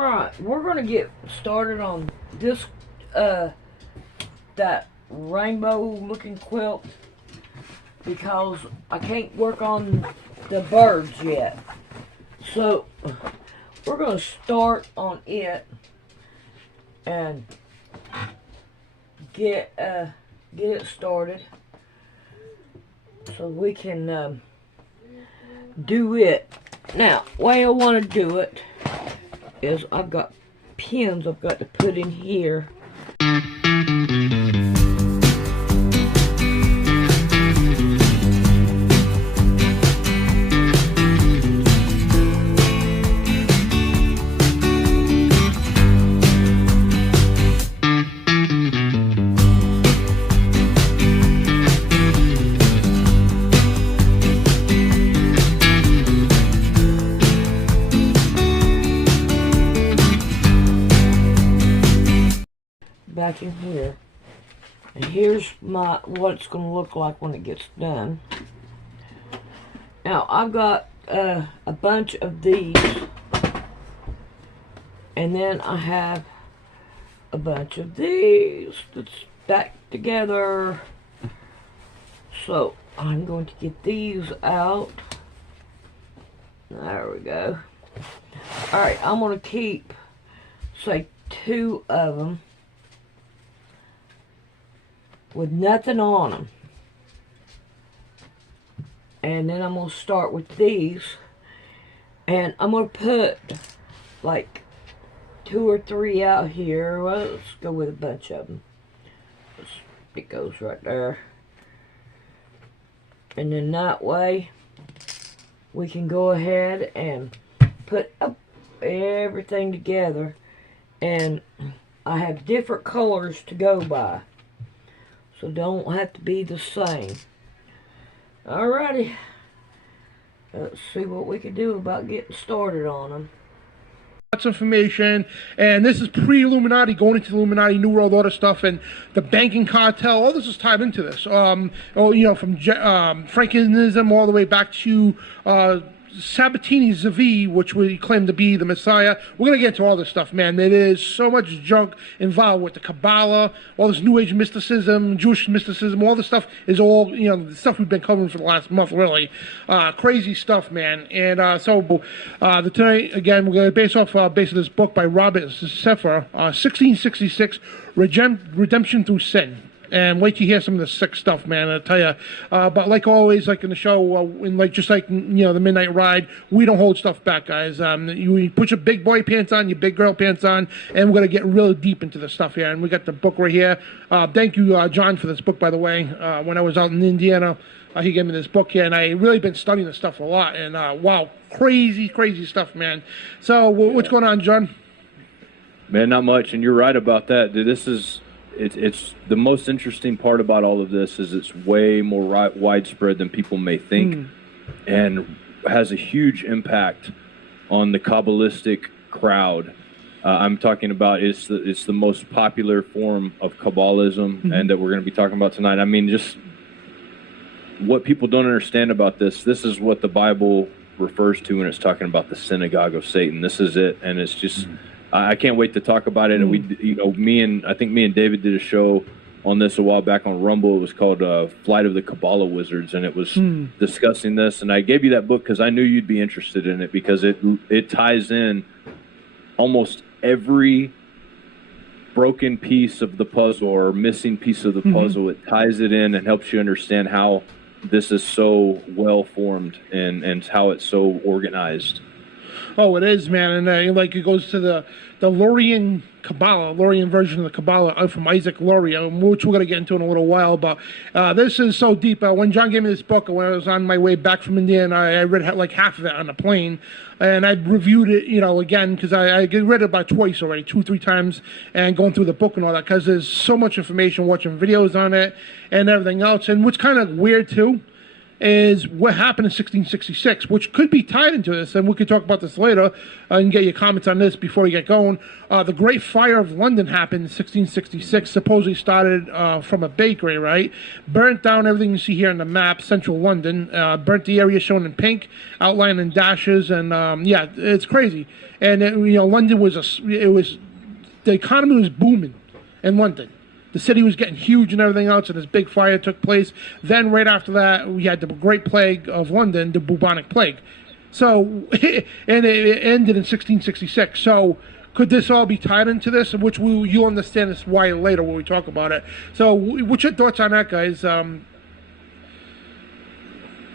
Alright, we're gonna get started on this that rainbow looking quilt because I can't work on the birds yet. So we're gonna start on it and get it started so we can do it. Now, way I want to do it is I've got pins I've got to put in here. Back in here, and here's what it's going to look like when it gets done. Now I've got a bunch of these, and then I have a bunch of these that's stacked together. So I'm going to get these out. There we go. Alright, I'm going to keep, say, 2 of them with nothing on them, and then I'm going to start with these, and I'm going to put like 2 or 3 out here. Well, let's go with a bunch of them. It goes right there, and then that way we can go ahead and put up everything together, and I have different colors to go by, so don't have to be the same. Alrighty. Let's see what we can do about getting started on them. Lots of information, and this is pre-Illuminati, going into the Illuminati, New World Order stuff, and the banking cartel. All this is tied into this. From Frankinism all the way back to Sabatini Zevi, which we claim to be the Messiah. We're going to get into all this stuff, man. There is so much junk involved with the Kabbalah, all this New Age mysticism, Jewish mysticism. All this stuff is all, the stuff we've been covering for the last month, really. Crazy stuff, man. And tonight, again, we're going to base off of this book by Robert Sefer, 1666, Redemption Through Sin. And wait till you hear some of the sick stuff, man, I'll tell you. But like always, like in the show, just like the Midnight Ride, we don't hold stuff back, guys. You put your big boy pants on, your big girl pants on, and we're going to get really deep into the stuff here. And we got the book right here. Thank you, John, for this book, by the way. When I was out in Indiana, he gave me this book here, and I really been studying this stuff a lot. And wow, crazy, crazy stuff, man. So what's going on, John? Man, not much, and you're right about that. Dude, this is... It's the most interesting part about all of this is it's way more widespread than people may think, and has a huge impact on the Kabbalistic crowd. I'm talking about it's the most popular form of Kabbalism, and that we're going to be talking about tonight. I mean, just what people don't understand about this is what the Bible refers to when it's talking about the synagogue of Satan. This is it, and it's just... I can't wait to talk about it. And we, I think me and David did a show on this a while back on Rumble. It was called Flight of the Kabbalah Wizards, and it was discussing this. And I gave you that book because I knew you'd be interested in it, because it ties in almost every broken piece of the puzzle or missing piece of the puzzle. It ties it in and helps you understand how this is so well formed and how it's so organized. Oh, it is, man, and it goes to the Lurian Kabbalah, Lurian version of the Kabbalah from Isaac Luria, which we're going to get into in a little while. But this is so deep. When John gave me this book, when I was on my way back from Indiana, I read like half of it on the plane, and I reviewed it, again, because I read it about twice already, 2-3 times, and going through the book and all that, because there's so much information, watching videos on it and everything else. And what's kind of weird too is what happened in 1666, which could be tied into this, and we could talk about this later and get your comments on this before we get going. The Great Fire of London happened in 1666, supposedly started from a bakery, right? Burnt down everything you see here on the map, central London, burnt the area shown in pink, outlined in dashes, and yeah, it's crazy. And London was the economy was booming in London. The city was getting huge and everything else, and this big fire took place. Then right after that, we had the Great Plague of London, the bubonic plague. So, and it ended in 1666. So, could this all be tied into this? Which you'll understand this why later when we talk about it. So, what's your thoughts on that, guys? Yeah,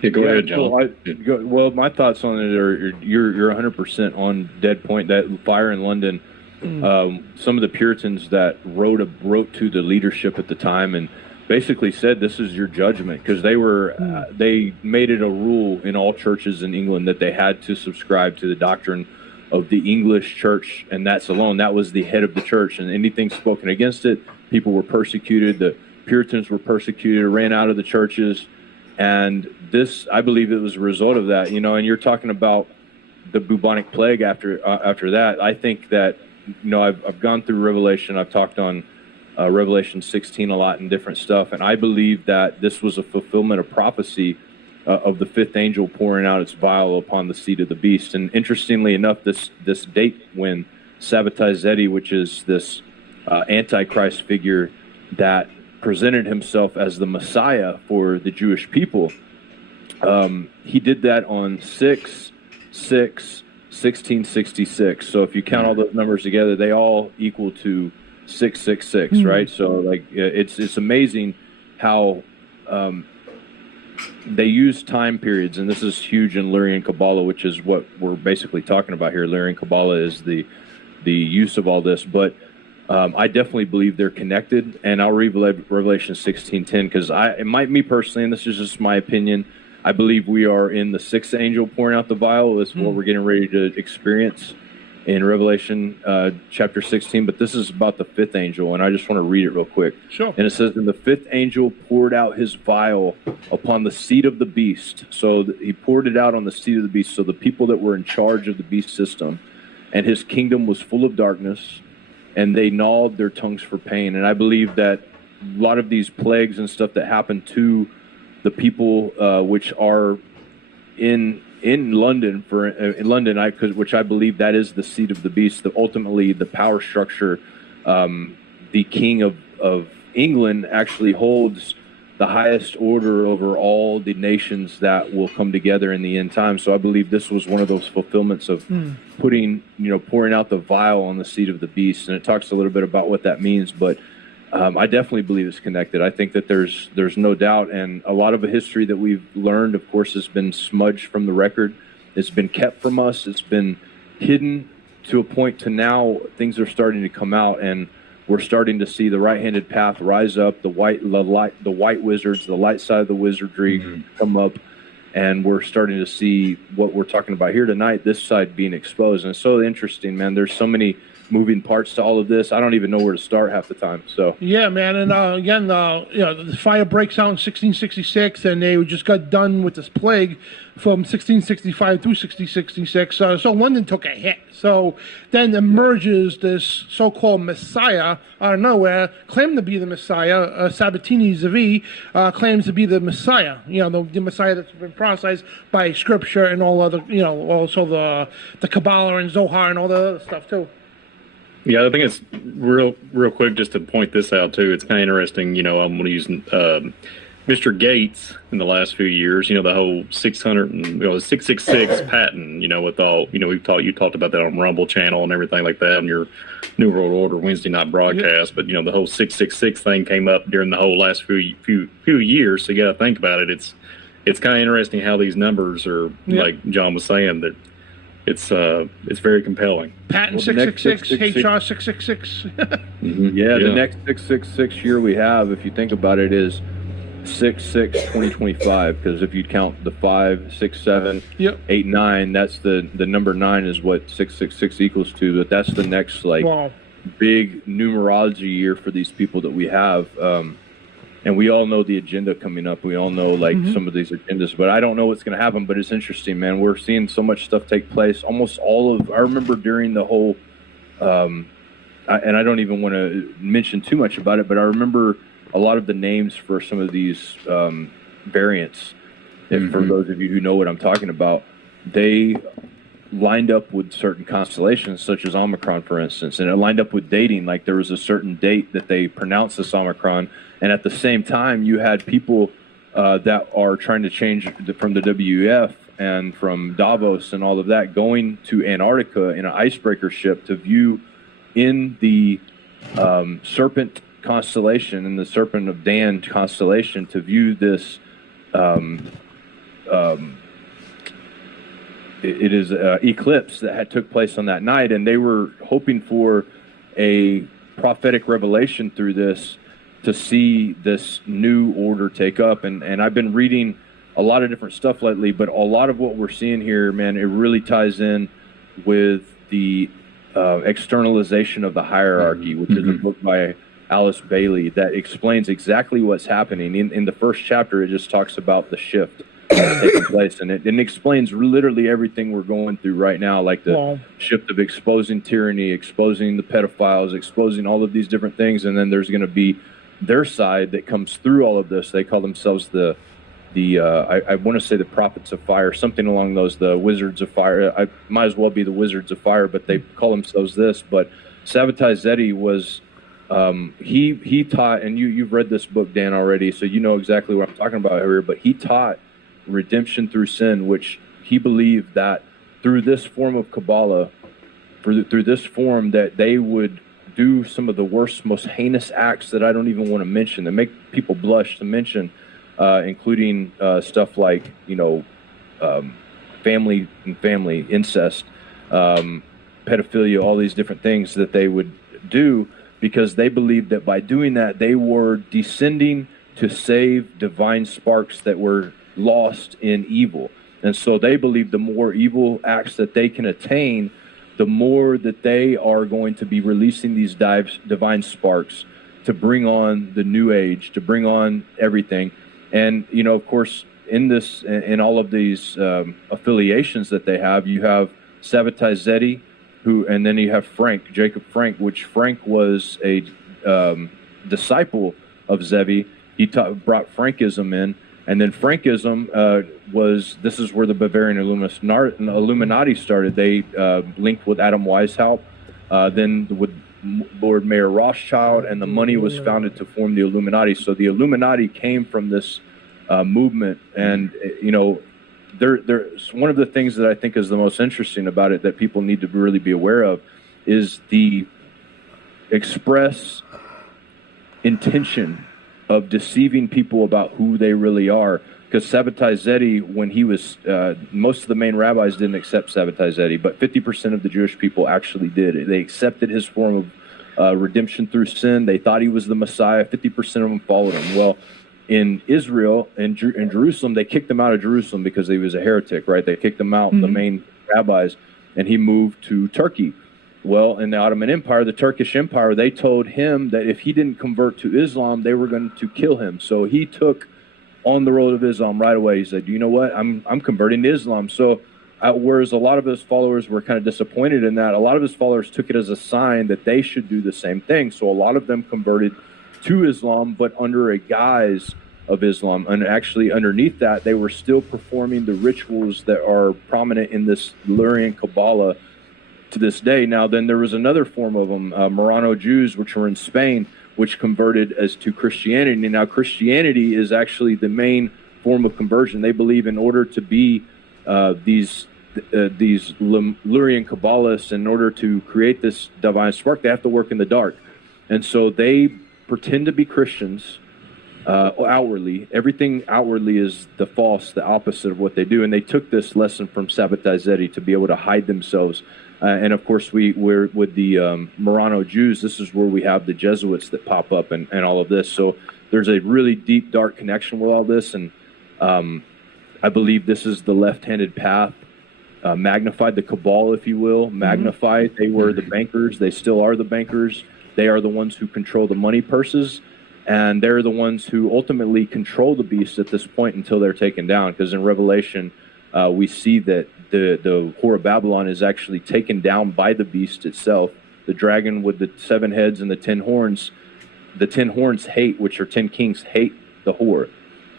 go ahead, John. Well, my thoughts on it are you're 100% on dead point. That fire in London. Some of the Puritans that wrote to the leadership at the time and basically said, "This is your judgment," because they made it a rule in all churches in England that they had to subscribe to the doctrine of the English church, and that was the head of the church, and anything spoken against it, people were persecuted. The Puritans were persecuted, ran out of the churches, and this, I believe, it was a result of that. And you're talking about the bubonic plague after that. I think that. I've gone through Revelation. I've talked on Revelation 16 a lot and different stuff, and I believe that this was a fulfillment of prophecy of the fifth angel pouring out its vial upon the seat of the beast. And interestingly enough, this date when Sabbatai Zetti, which is this Antichrist figure that presented himself as the Messiah for the Jewish people, he did that on 1666. So if you count all those numbers together, they all equal to 666, right? So it's amazing how they use time periods, and this is huge in Lyrian Kabbalah, which is what we're basically talking about here. Lyrian Kabbalah is the use of all this, but I definitely believe they're connected, and I'll read Revelation 16:10 because me personally, and this is just my opinion, I believe we are in the sixth angel pouring out the vial. This is what we're getting ready to experience in Revelation chapter 16. But this is about the fifth angel, and I just want to read it real quick. Sure. And it says, "And the fifth angel poured out his vial upon the seat of the beast." So he poured it out on the seat of the beast. So the people that were in charge of the beast system, and his kingdom was full of darkness, and they gnawed their tongues for pain. And I believe that a lot of these plagues and stuff that happened to the people which are in London which I believe that is the seat of the beast. Ultimately, the power structure, the king of England actually holds the highest order over all the nations that will come together in the end time. So I believe this was one of those fulfillments of pouring out the vial on the seat of the beast, and it talks a little bit about what that means, but. I definitely believe it's connected. I think that there's no doubt, and a lot of the history that we've learned, of course, has been smudged from the record. It's been kept from us. It's been hidden to a point to now things are starting to come out, and we're starting to see the right-handed path rise up, the white wizards, the light side of the wizardry come up, and we're starting to see what we're talking about here tonight, this side being exposed. And it's so interesting, man. There's so many moving parts to all of this. I don't even know where to start half the time. So yeah, man, and again, the fire breaks out in 1666, and they just got done with this plague from 1665 through 1666. So London took a hit. So then emerges this so-called Messiah out of nowhere, claimed to be the Messiah. Sabatini Zevi claims to be the Messiah. The Messiah that's been prophesied by Scripture and all other, also the Kabbalah and Zohar and all the other stuff too. Yeah, I think it's real quick just to point this out too. It's kind of interesting. I'm going to use Mr. Gates in the last few years. The whole 666 patent. With all you talked about that on Rumble channel and everything like that, and your New World Order Wednesday night broadcast. But the whole 666 thing came up during the whole last few years. So you got to think about it. It's kind of interesting how these numbers are, like John was saying, that. It's very compelling. Patent 666, HR 666. The next 666 year we have, if you think about it, is 6/6/2025. Because if you count the 5, 6, 7, 8, 9, that's the number 9 is what 666 equals to. But that's the next big numerology year for these people that we have. And we all know the agenda coming up. We all know like some of these agendas, but I don't know what's going to happen. But it's interesting, man. We're seeing so much stuff take place. Almost all of, I remember during the whole, and I don't even want to mention too much about it, but I remember a lot of the names for some of these variants. And for those of you who know what I'm talking about, they lined up with certain constellations, such as Omicron, for instance, and it lined up with dating. Like there was a certain date that they pronounced this Omicron, and at the same time, you had people that are trying to change from the WEF and from Davos and all of that, going to Antarctica in an icebreaker ship to view in the Serpent constellation, in the Serpent of Dan constellation, to view this. It is eclipse that had took place on that night, and they were hoping for a prophetic revelation through this to see this new order take up. And I've been reading a lot of different stuff lately, but a lot of what we're seeing here, man, it really ties in with the externalization of the hierarchy, which is a book by Alice Bailey that explains exactly what's happening. In the first chapter, it just talks about the shift taking place, and it explains literally everything we're going through right now, like the shift of exposing tyranny, exposing the pedophiles, exposing all of these different things. And then there's going to be their side that comes through all of this. They call themselves I want to say the prophets of fire, something along those, the wizards of fire. I might as well be the wizards of fire, but they call themselves this. But Sabbatai Zetti was he taught, and you've read this book, Dan, already, so you know exactly what I'm talking about here, but he taught redemption through sin, which he believed that through this form of Kabbalah, through this form, that they would do some of the worst, most heinous acts that I don't even want to mention, that make people blush to mention, including stuff like, family incest, pedophilia, all these different things that they would do, because they believed that by doing that, they were descending to save divine sparks that were lost in evil. And so they believe the more evil acts that they can attain, the more that they are going to be releasing these divine sparks to bring on the new age, to bring on everything. And, of course, in all of these affiliations that they have, you have Sabbatai Zetti, and then you have Jacob Frank, which Frank was a disciple of Zevi. He brought Frankism in. And then Frankism this is where the Bavarian Illuminati started. They linked with Adam Weishaupt, then with Lord Mayor Rothschild, and the money was founded to form the Illuminati. So the Illuminati came from this movement. And, there's one of the things that I think is the most interesting about it that people need to really be aware of is the express intention of deceiving people about who they really are. Because Sabbatai Zetti, when he was, most of the main rabbis didn't accept Sabbatai Zetti, but 50% of the Jewish people actually did. They accepted his form of redemption through sin. They thought he was the Messiah. 50% of them followed him. Well, in Israel, in Jerusalem, they kicked him out of Jerusalem because he was a heretic, right? They kicked him out, the main rabbis, and he moved to Turkey. Well, in the Ottoman Empire, the Turkish Empire, they told him that if he didn't convert to Islam, they were going to kill him. So he took on the road of Islam right away. He said, you know what, I'm converting to Islam. So whereas a lot of his followers were kind of disappointed in that, a lot of his followers took it as a sign that they should do the same thing. So a lot of them converted to Islam, but under a guise of Islam. And actually underneath that, they were still performing the rituals that are prominent in this Lurian Kabbalah to this day. Now, then there was another form of them, Marrano Jews, which were in Spain, which converted as to Christianity. Now, Christianity is actually the main form of conversion. They believe in order to be these Lurian Kabbalists, in order to create this divine spark, they have to work in the dark. And so they pretend to be Christians outwardly. Everything outwardly is the false, the opposite of what they do. And they took this lesson from Sabbatai Zetti to be able to hide themselves. And of course, we're with the Marrano Jews. This is where we have the Jesuits that pop up and all of this. So there's a really deep, dark connection with all this. And I believe this is the left-handed path, magnified, the cabal, if you will, magnified. They were the bankers. They still are the bankers. They are the ones who control the money purses. and they're the ones who ultimately control the beast at this point until they're taken down. Because in Revelation, we see that the Whore of Babylon is actually taken down by the beast itself. The dragon with the 7 heads and the 10 horns. The 10 horns hate, which are 10 kings, hate the whore.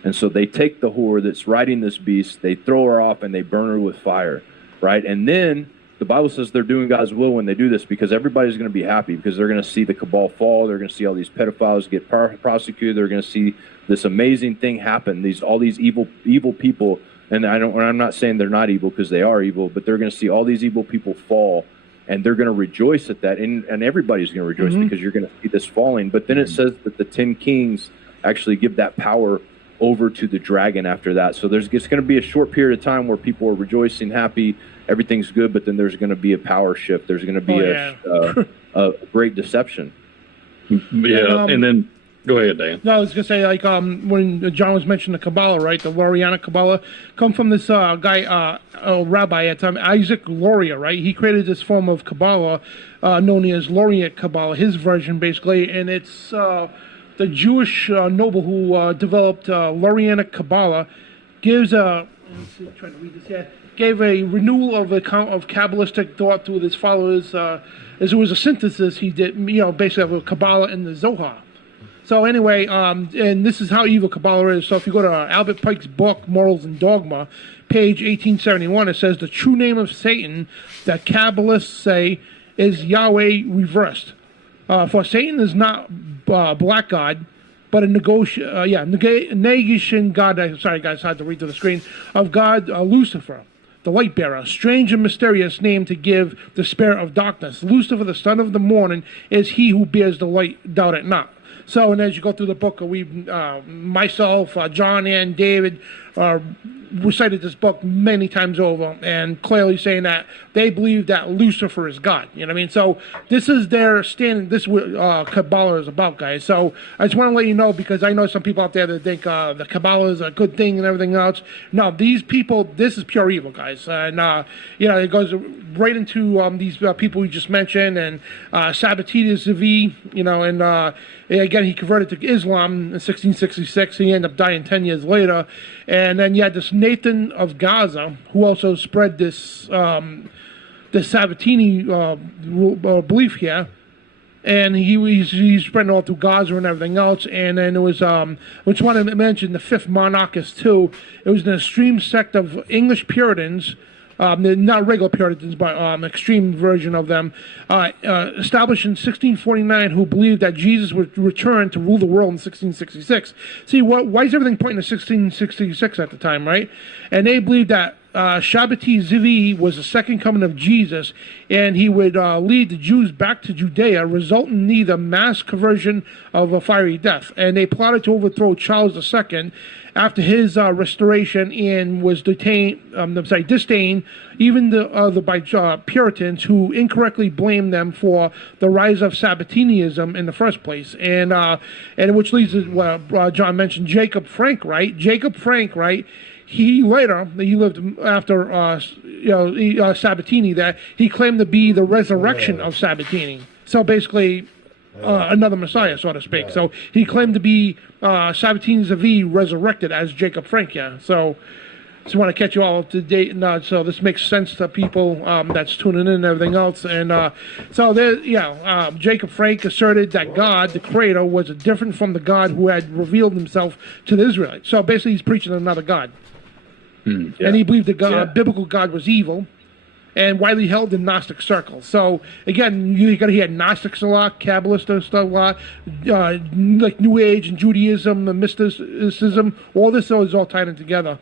And so they take the whore that's riding this beast, they throw her off, and they burn her with fire, right? And then the Bible says they're doing God's will when they do this, because everybody's going to be happy, because they're going to see the cabal fall. They're going to see all these pedophiles get prosecuted. They're going to see this amazing thing happen. All these evil people, and I'm not saying they're not evil, because they are evil, but they're going to see all these evil people fall, and they're going to rejoice at that, and everybody's going to rejoice because you're going to see this falling. But then it says that the 10 kings actually give that power over to the dragon after that. So it's going to be a short period of time where people are rejoicing, happy, everything's good, but then there's going to be a power shift. There's going to be a great deception. Yeah, and then go ahead, Dan. No, I was going to say, like, when John was mentioning the Kabbalah, right, the Lurianic Kabbalah, come from this guy, rabbi at the time, Isaac Luria, right? He created this form of Kabbalah known as Lurianic Kabbalah, his version, basically, and it's the Jewish noble who developed Lurianic Kabbalah gives a, trying to read this here, gave a renewal of Kabbalistic thought to his followers, as it was a synthesis he did, basically of Kabbalah and the Zohar. So anyway, and this is how evil Kabbalah is. So if you go to Albert Pike's book, Morals and Dogma, page 1871, it says the true name of Satan that Kabbalists say is Yahweh reversed. For Satan is not black God, but a negation God. Sorry guys, I had to read to the screen of God, Lucifer, the light bearer, strange and mysterious name to give the spirit of darkness. Lucifer, the son of the morning, is he who bears the light, doubt it not. So, and as you go through the book, myself, John and David, recited this book many times over, and clearly saying that they believe that Lucifer is God. You know what I mean? So this is their standing. This is what Kabbalah is about, guys. So I just want to let you know, because I know some people out there that think the Kabbalah is a good thing and everything else. No, these people, this is pure evil, guys. And it goes right into these people we just mentioned, and Sabbatides Zevi, and again, he converted to Islam in 1666. He ended up dying 10 years later. And then you had this Nathan of Gaza, who also spread this Sabatini belief here. And he's spreading all through Gaza and everything else. And then it was, which one I mentioned, the fifth monarchist too. It was an extreme sect of English Puritans, not regular Puritans, but extreme version of them, established in 1649, who believed that Jesus would return to rule the world in 1666. See, why is everything pointing to 1666 at the time, right? And they believed that Shabbati Zivi was the second coming of Jesus, and he would lead the Jews back to Judea, resulting in neither mass conversion of a fiery death. And they plotted to overthrow Charles II after his restoration, and was disdained even by Puritans, who incorrectly blamed them for the rise of Sabbatinianism in the first place. And which leads to what John mentioned, Jacob Frank, right? He lived after Sabatini, that he claimed to be the resurrection of Sabatini. So basically, another Messiah, so to speak. So he claimed to be Sabatini Zevi resurrected as Jacob Frank. Yeah. So just want to catch you all up to date. And, so this makes sense to people that's tuning in and everything else. And so there, Jacob Frank asserted that God, the Creator, was different from the God who had revealed Himself to the Israelites. So basically, he's preaching another God. And he believed the biblical God was evil, and widely held in Gnostic circles. So again, you got to hear Gnostics a lot, Kabbalists stuff a lot, like New Age and Judaism, the mysticism. All this is all tied in together.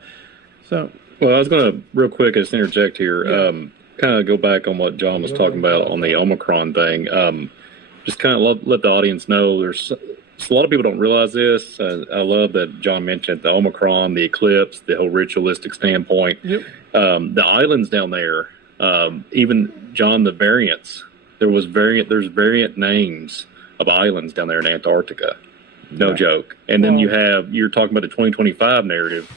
So, well, I was going to real quick just interject here, kind of go back on what John was talking about on the Omicron thing. Just kind of let the audience know there's. So a lot of people don't realize this. I love that John mentioned the Omicron, the eclipse, the whole ritualistic standpoint. Yep. The islands down there, even John, the variants. There's variant names of islands down there in Antarctica. No joke. And then you're talking about the 2025 narrative,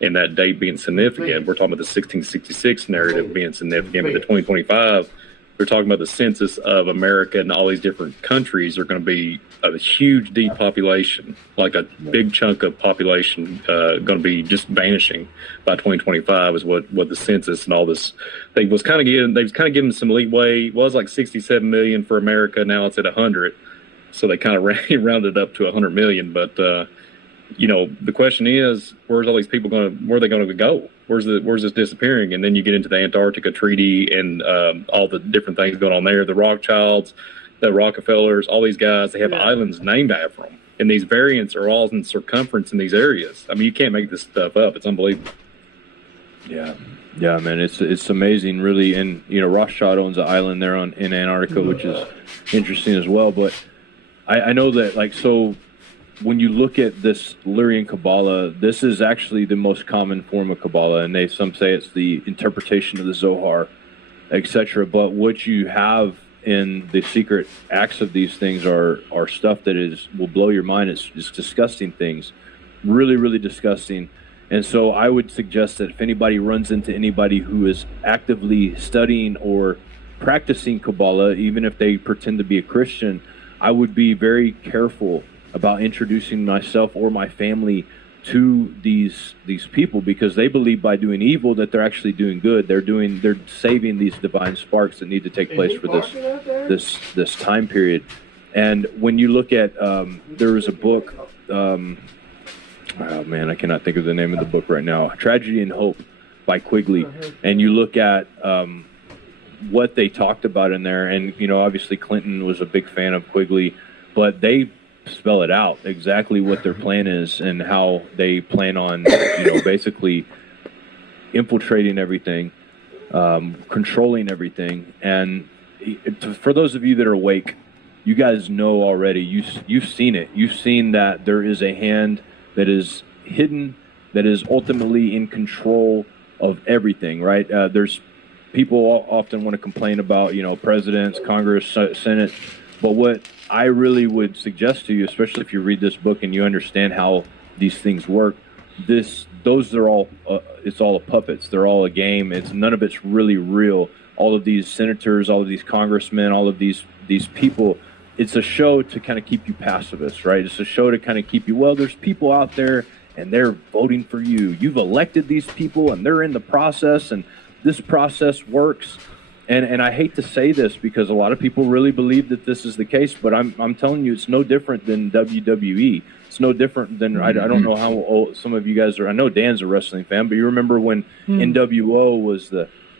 and that date being significant. We're talking about the 1666 narrative being significant, but the 2025 they're talking about the census of America and all these different countries are going to be a huge depopulation, like a big chunk of population going to be just vanishing by 2025 is what the census and all this. They was kind of giving some leeway. It was like 67 million for America. Now it's at 100. So they kind of rounded up to 100 million. But, the question is, where's all these people where are they going to go? Where's this disappearing? And then you get into the Antarctica Treaty and all the different things going on there. The Rothschilds, the Rockefellers, all these guys, they have islands named after them. And these variants are all in circumference in these areas. I mean, you can't make this stuff up. It's unbelievable. Yeah. Yeah, man, it's amazing, really. And, Rothschild owns an island there in Antarctica, which is interesting as well. But I know that, so when you look at this Lyrian Kabbalah, this is actually the most common form of Kabbalah, and some say it's the interpretation of the Zohar, etc. But what you have in the secret acts of these things are stuff that will blow your mind. It's disgusting things, really, really disgusting. And so I would suggest that if anybody runs into anybody who is actively studying or practicing Kabbalah, even if they pretend to be a Christian, I would be very careful about introducing myself or my family to these people, because they believe by doing evil that they're actually doing good. They're saving these divine sparks that need to take place for this time period. And when you look at there was a book, oh man, I cannot think of the name of the book right now, Tragedy and Hope by Quigley, and you look at what they talked about in there, and obviously Clinton was a big fan of Quigley, but they spell it out exactly what their plan is and how they plan on basically infiltrating everything, controlling everything. And for those of you that are awake, you guys know already, you've seen it. You've seen that there is a hand that is hidden, that is ultimately in control of everything, right? There's people often want to complain about, presidents, Congress, Senate, but what I really would suggest to you, especially if you read this book and you understand how these things work, those are all, it's all a puppets. They're all a game. None of it's really real. All of these senators, all of these congressmen, all of these people, it's a show to kind of keep you pacifist, right? It's a show to kind of keep you, well, there's people out there and they're voting for you. You've elected these people and they're in the process, and this process works. And I hate to say this because a lot of people really believe that this is the case, but I'm telling you, it's no different than WWE. It's no different than, I don't know how old some of you guys are. I know Dan's a wrestling fan, but you remember when NWO was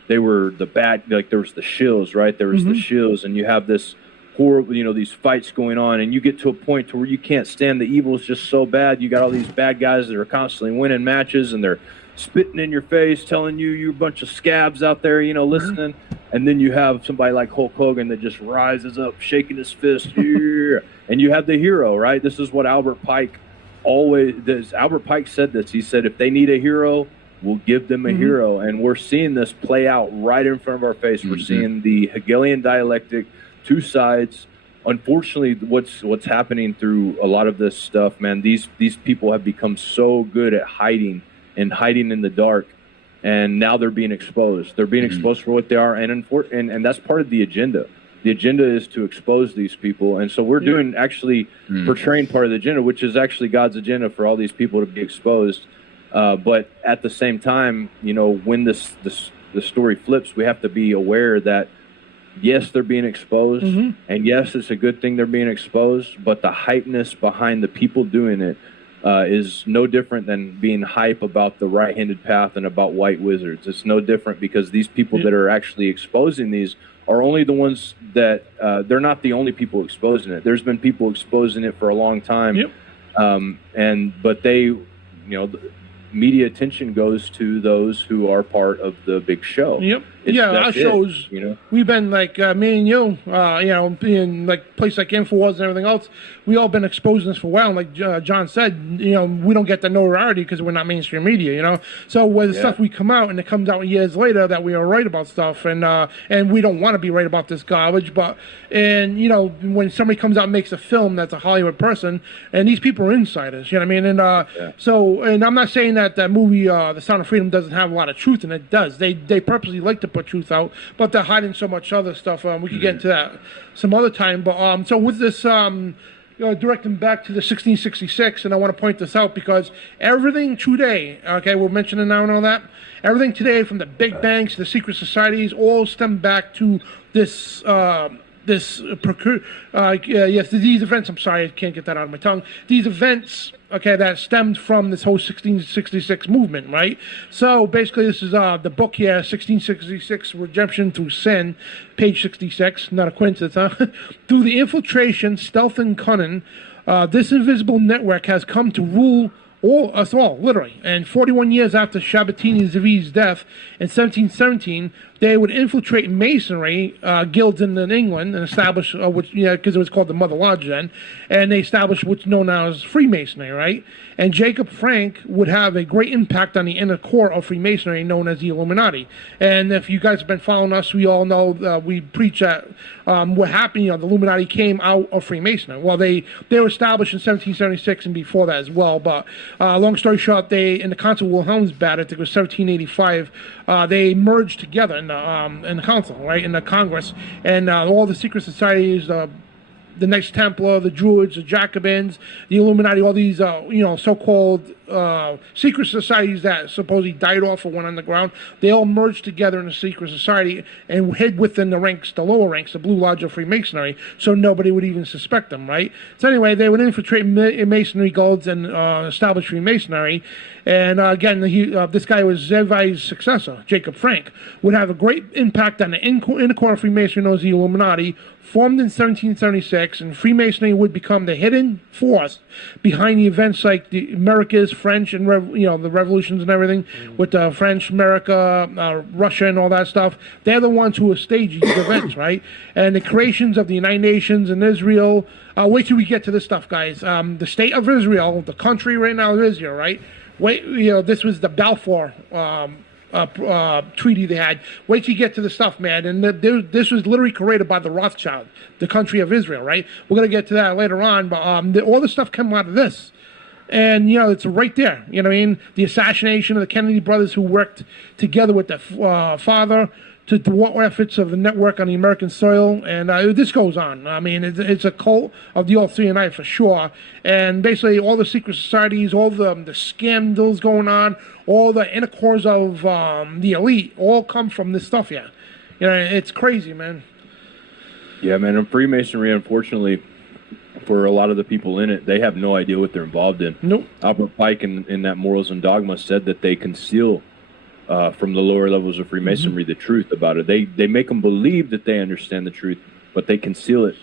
they were the bad, like there was the Shills, right? There was the Shills, and you have this horrible, these fights going on, and you get to a point to where you can't stand the evil. It's just so bad. You got all these bad guys that are constantly winning matches, and they're spitting in your face, telling you're a bunch of scabs out there, listening. And then you have somebody like Hulk Hogan that just rises up, shaking his fist, yeah. And you have the hero, right? This is what Albert Pike always does. Albert Pike said this. He said, if they need a hero, we'll give them a hero. And we're seeing this play out right in front of our face. We're seeing the Hegelian dialectic, two sides. Unfortunately, what's happening through a lot of this stuff, man, these people have become so good at hiding in the dark, and now they're being exposed. They're being exposed for what they are, and that's part of the agenda. The agenda is to expose these people, and so we're doing actually portraying part of the agenda, which is actually God's agenda for all these people to be exposed. But at the same time, when the story flips, we have to be aware that yes, they're being exposed, and yes, it's a good thing they're being exposed, but the hypeness behind the people doing it is no different than being hype about the right-handed path and about white wizards. It's no different, because these people that are actually exposing these are only the ones that they're not the only people exposing it. There's been people exposing it for a long time, but they, media attention goes to those who are part of the big show. Our shows, we've been like me and you, being like places like InfoWars and everything else, we all been exposing this for a while. And like John said, we don't get the notoriety because we're not mainstream media, So when the stuff we come out and it comes out years later that we are right about stuff, and we don't want to be right about this garbage, when somebody comes out and makes a film that's a Hollywood person, and these people are insiders, you know what I mean? And so, and I'm not saying that movie, The Sound of Freedom, doesn't have a lot of truth in it. It does. They purposely like to put truth out, but they're hiding so much other stuff. We could get into that some other time. But so with this, directing back to the 1666, and I want to point this out because everything today, okay, we're mentioning now and all that, everything today from the big banks, the secret societies, all stem back to this. These events, I'm sorry, I can't get that out of my tongue. These events, okay, that stemmed from this whole 1666 movement, right? So basically, this is the book here, 1666, Redemption Through Sin, page 66, not a coincidence, huh? Through the infiltration, stealth, and cunning, this invisible network has come to rule us all, literally. And 41 years after Sabatini Zavi's death in 1717, they would infiltrate Masonry guilds in England and establish, because it was called the Mother Lodge then, and they established what's known now as Freemasonry, right? And Jacob Frank would have a great impact on the inner core of Freemasonry, known as the Illuminati. And if you guys have been following us, we all know we preach that what happened. The Illuminati came out of Freemasonry. Well, they were established in 1776 and before that as well. But long story short, they in the Council of Wilhelmsbad, I think it was 1785. They merged together in the council, right, in the Congress, and all the secret societies, the Knights Templar, the Druids, the Jacobins, the Illuminati, all these, so-called secret societies that supposedly died off or went underground, they all merged together in a secret society and hid within the ranks, the lower ranks, the Blue Lodge of Freemasonry, so nobody would even suspect them, right? So anyway, they would infiltrate Masonry guilds and establish Freemasonry. And again, this guy was Zavi's successor, Jacob Frank, would have a great impact on the inner core of Freemasonry, known as the Illuminati, formed in 1776, and Freemasonry would become the hidden force behind the events like the Americas, French, and the revolutions and everything, with the French, America, Russia, and all that stuff. They're the ones who are staging these events, right? And the creations of the United Nations and Israel. Wait till we get to this stuff, guys. The state of Israel, the country right now is Israel, right? Wait, this was the Balfour treaty they had. Wait till you get to the stuff, man. And this was literally created by the Rothschild, the country of Israel, right? We're going to get to that later on, but all the stuff came out of this. And, it's right there. You know what I mean? The assassination of the Kennedy brothers who worked together with the father to thwart efforts of the network on the American soil, and this goes on. I mean, it's a cult of the old CIA for sure, and basically all the secret societies, all the scandals going on, all the inner cores of the elite, all come from this stuff here. It's crazy, man. Yeah, man, and Freemasonry, unfortunately, for a lot of the people in it, they have no idea what they're involved in. Nope. Albert Pike in that Morals and Dogma said that they conceal from the lower levels of Freemasonry the truth about it. They make them believe that they understand the truth, but they conceal it.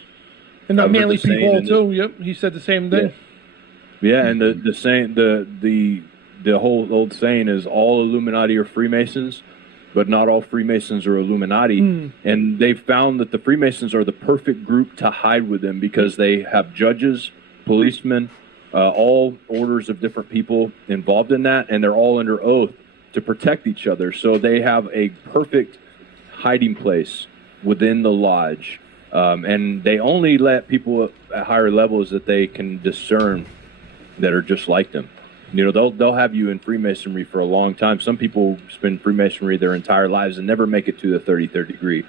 And the manly people too. Yep, he said the same thing. Yeah, and the whole old saying is all Illuminati are Freemasons, but not all Freemasons are Illuminati. And they found that the Freemasons are the perfect group to hide with them because they have judges, policemen, all orders of different people involved in that, and they're all under oath to protect each other. So they have a perfect hiding place within the lodge. And they only let people at higher levels that they can discern that are just like them. They'll have you in Freemasonry for a long time. Some people spend Freemasonry their entire lives and never make it to the 33rd degree.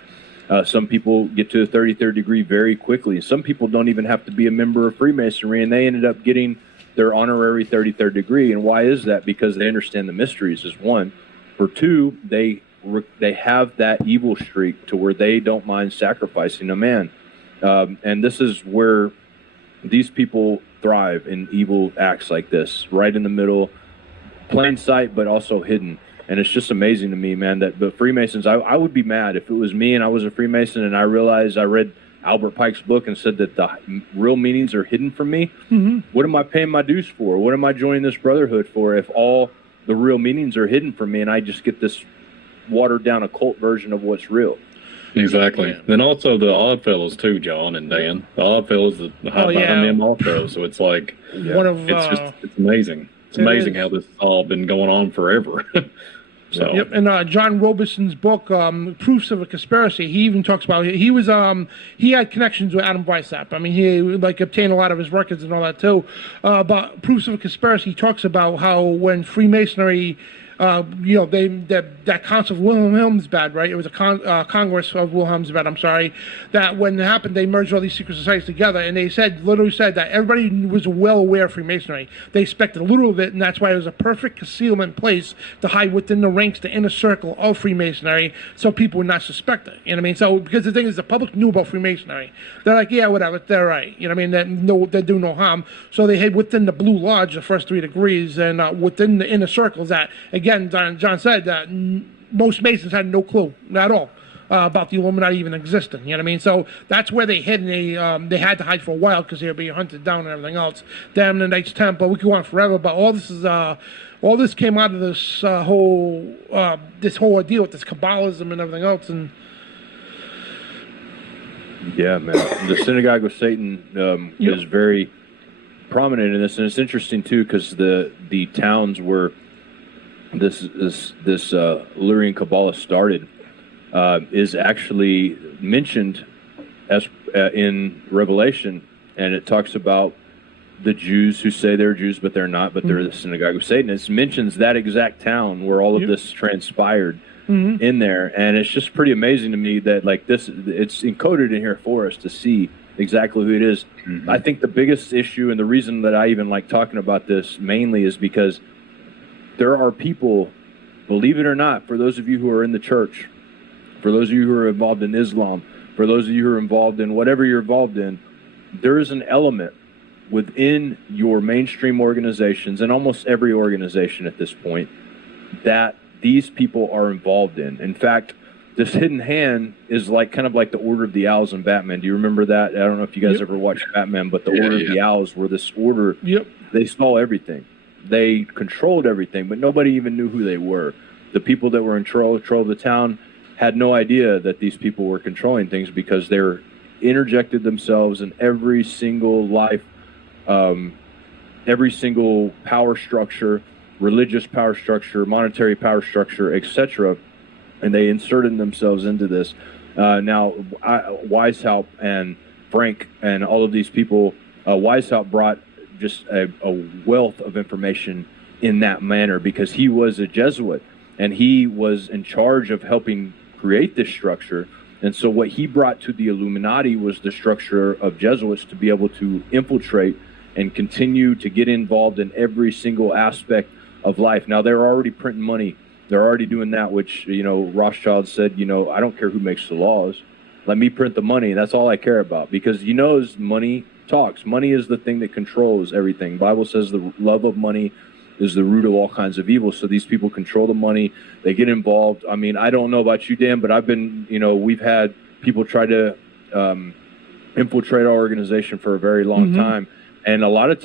Some people get to the 33rd degree very quickly. Some people don't even have to be a member of Freemasonry, and they ended up getting their honorary 33rd degree. And why is that? Because they understand the mysteries, is one. For two, they have that evil streak to where they don't mind sacrificing a man. And this is where these people thrive in evil acts like this, right in the middle, plain sight, but also hidden. And it's just amazing to me, man, that the Freemasons, I would be mad if it was me and I was a Freemason and I realized I read Albert Pike's book and said that the real meanings are hidden from me. What am I paying my dues for? What am I joining this brotherhood for if all the real meanings are hidden from me and I just get this watered down occult version of what's real? Exactly. Yeah. Then also the Oddfellows too, John and Dan. The Oddfellows that hide behind them also. So it's like it's amazing. It's amazing how this has all been going on forever. So. Yep, and John Robison's book, Proofs of a Conspiracy, he even talks about he was he had connections with Adam Weishaupt. I mean, he obtained a lot of his records and all that too. But Proofs of a Conspiracy, he talks about how when Freemasonry that Council of Wilhelmsbad, right? It was a Congress of Wilhelmsbad, I'm sorry, that when it happened, they merged all these secret societies together, and they literally said that everybody was well aware of Freemasonry. They expected a little of it, and that's why it was a perfect concealment place to hide within the ranks, the inner circle of Freemasonry, so people would not suspect it. You know what I mean? So, because the thing is, the public knew about Freemasonry. They're like, yeah, whatever, they're right. You know what I mean? They do no harm. So they hid within the Blue Lodge, the first 3 degrees, and within the inner circles that, again, John said that most Masons had no clue at all about the Illuminati even existing. You know what I mean? So that's where they hid, and they had to hide for a while because they were being hunted down and everything else. Damn the Knights Temple. We could go on forever, but all this came out of this whole ordeal with this Kabbalism and everything else. And yeah, man, the Synagogue of Satan is very prominent in this, and it's interesting too because the towns where this Illyrian Kabbalah started is actually mentioned as in Revelation, and it talks about the Jews who say they're Jews but they're not, but they're the Synagogue of Satan. It mentions that exact town where all of this transpired in there, and it's just pretty amazing to me that like this, it's encoded in here for us to see exactly who it is. I think the biggest issue and the reason that I even like talking about this mainly is because there are people, believe it or not, for those of you who are in the church, for those of you who are involved in Islam, for those of you who are involved in whatever you're involved in, there is an element within your mainstream organizations and almost every organization at this point that these people are involved in. In fact, this hidden hand is like kind of like the Order of the Owls in Batman. Do you remember that? I don't know if you guys ever watched Batman, but the Order of the Owls were this order. They saw everything. They controlled everything, but nobody even knew who they were. The people that were in control of the town had no idea that these people were controlling things because they were interjected themselves in every single life, every single power structure, religious power structure, monetary power structure, etc., and they inserted themselves into this. Now, Weishaupt and Frank and all of these people, Weishaupt brought just a wealth of information in that manner because he was a Jesuit and he was in charge of helping create this structure. And so what he brought to the Illuminati was the structure of Jesuits to be able to infiltrate and continue to get involved in every single aspect of life. Now, they're already printing money. They're already doing that, which, Rothschild said, I don't care who makes the laws. Let me print the money. That's all I care about because as money talks. Money is the thing that controls everything. The Bible says the love of money is the root of all kinds of evil. So these people control the money. They get involved. I mean, I don't know about you, Dan, but I've been, we've had people try to infiltrate our organization for a very long time. And a lot of